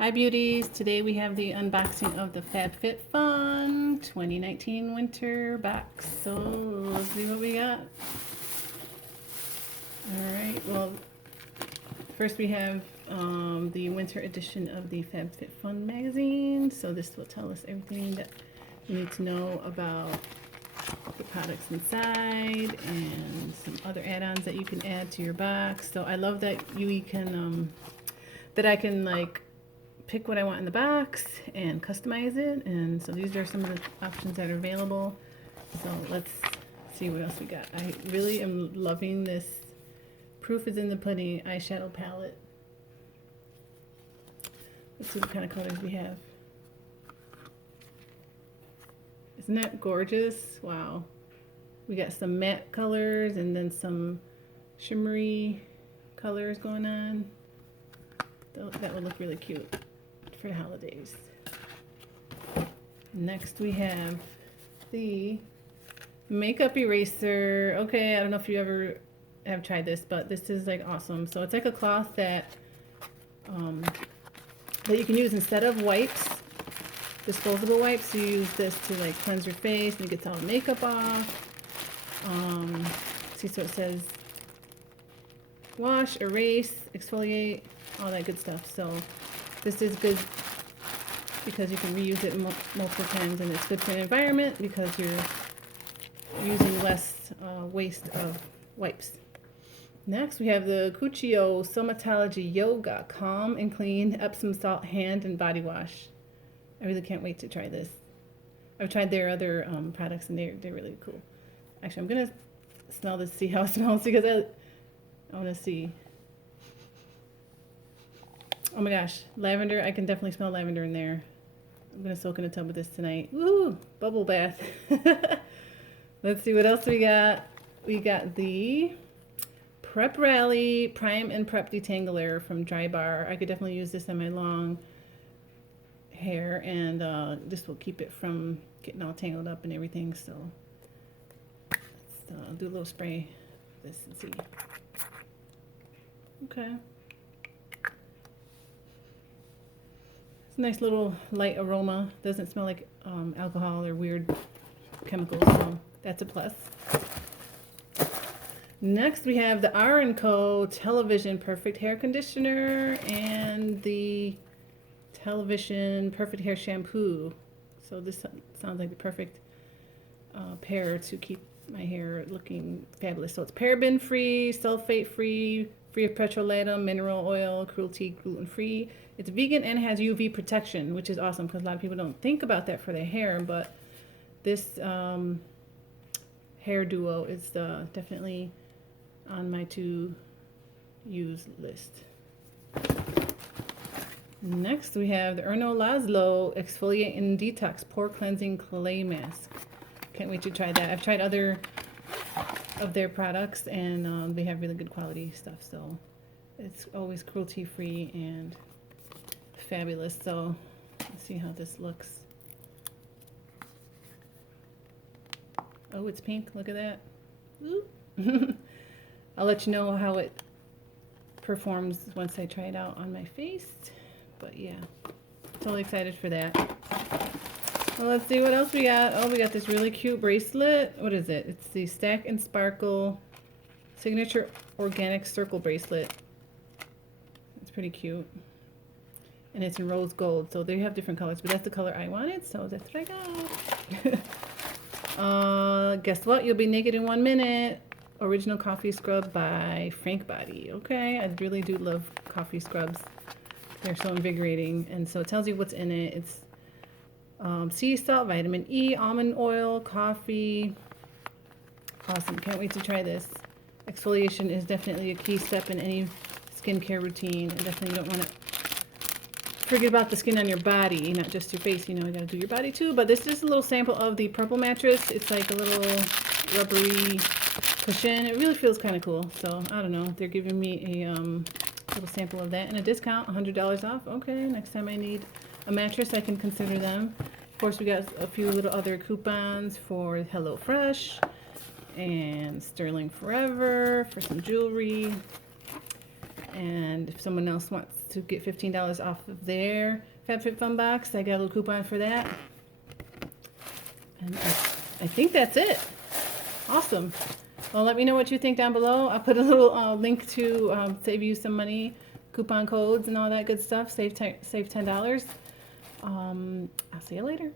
Hi beauties, today we have the unboxing of the Fabfitfun 2019 winter box. So let's see what we got. Alright, well first we have the winter edition of the Fabfitfun magazine. So this will tell us everything that you need to know about the products inside and some other add-ons that you can add to your box. So I love that you can that I can like pick what I want in the box and customize it. And so these are some of the options that are available. So let's see what else we got. I really am loving this Proof is in the Pudding eyeshadow palette. Let's see what kind of colors we have. Isn't that gorgeous? Wow. We got some matte colors and then some shimmery colors going on. That would look really cute for the holidays. Next we have the makeup eraser. Okay, I don't know if you ever have tried this, but this is like awesome. So it's like a cloth that that you can use instead of wipes, disposable wipes. You use this to like cleanse your face and it gets all the makeup off. See, so it says wash, erase, exfoliate, all that good stuff. So this is good because you can reuse it multiple times, and it's good for the environment because you're using less waste of wipes. Next, we have the Cuchillo Summit Yoga Calm and Clean Epsom Salt Hand and Body Wash. I really can't wait to try this. I've tried their other products and they're really cool. Actually, I'm gonna smell this, see how it smells, because I want to see. Oh my gosh, lavender. I can definitely smell lavender in there. I'm going to soak in a tub of this tonight. Woo! Bubble bath. Let's see what else we got. We got the Prep Rally Prime and Prep Detangler from Drybar. I could definitely use this on my long hair, and this will keep it from getting all tangled up and everything. So let's do a little spray of this and see. Okay. Nice little light aroma. Doesn't smell like alcohol or weird chemicals, so that's a plus. Next we have the R&Co Television Perfect Hair Conditioner and the Television Perfect Hair Shampoo. So this sounds like the perfect pair to keep my hair looking fabulous. So it's paraben free, sulfate free, free of petrolatum, mineral oil, cruelty, gluten free. It's vegan and has UV protection, which is awesome because a lot of people don't think about that for their hair, but this hair duo is definitely on my to use list. Next we have the Erno Laszlo Exfoliate and Detox Pore Cleansing Clay Mask. Can't wait to try that. I've tried other of their products and they have really good quality stuff, so it's always cruelty free and fabulous. So let's see how this looks. Oh, it's pink. Look at that. I'll let you know how it performs once I try it out on my face. But yeah, totally excited for that. Well, let's see what else we got. Oh, we got this really cute bracelet. What is it? It's the Stack and Sparkle Signature Organic Circle Bracelet. It's pretty cute. And it's in rose gold. So they have different colors, but that's the color I wanted, so that's what I got. Guess what? You'll be naked in 1 minute. Original coffee scrub by Frank Body. Okay, I really do love coffee scrubs. They're so invigorating. And so it tells you what's in it. It's sea salt, vitamin E, almond oil, coffee. Awesome. Can't wait to try this. Exfoliation is definitely a key step in any skincare routine. And definitely you don't want to forget about the skin on your body, not just your face. You know, you got to do your body too. But this is a little sample of the purple mattress. It's like a little rubbery cushion. It really feels kind of cool. So I don't know. They're giving me a little sample of that and a discount, $100 off. Okay, next time I need a mattress, I can consider them. Of course, we got a few little other coupons for HelloFresh and Sterling Forever for some jewelry. And if someone else wants to get $15 off of their Fabfitfun box, I got a little coupon for that. And I think that's it. Awesome. Well, let me know what you think down below. I'll put a little link to save you some money, coupon codes and all that good stuff. Save $10. I'll see you later.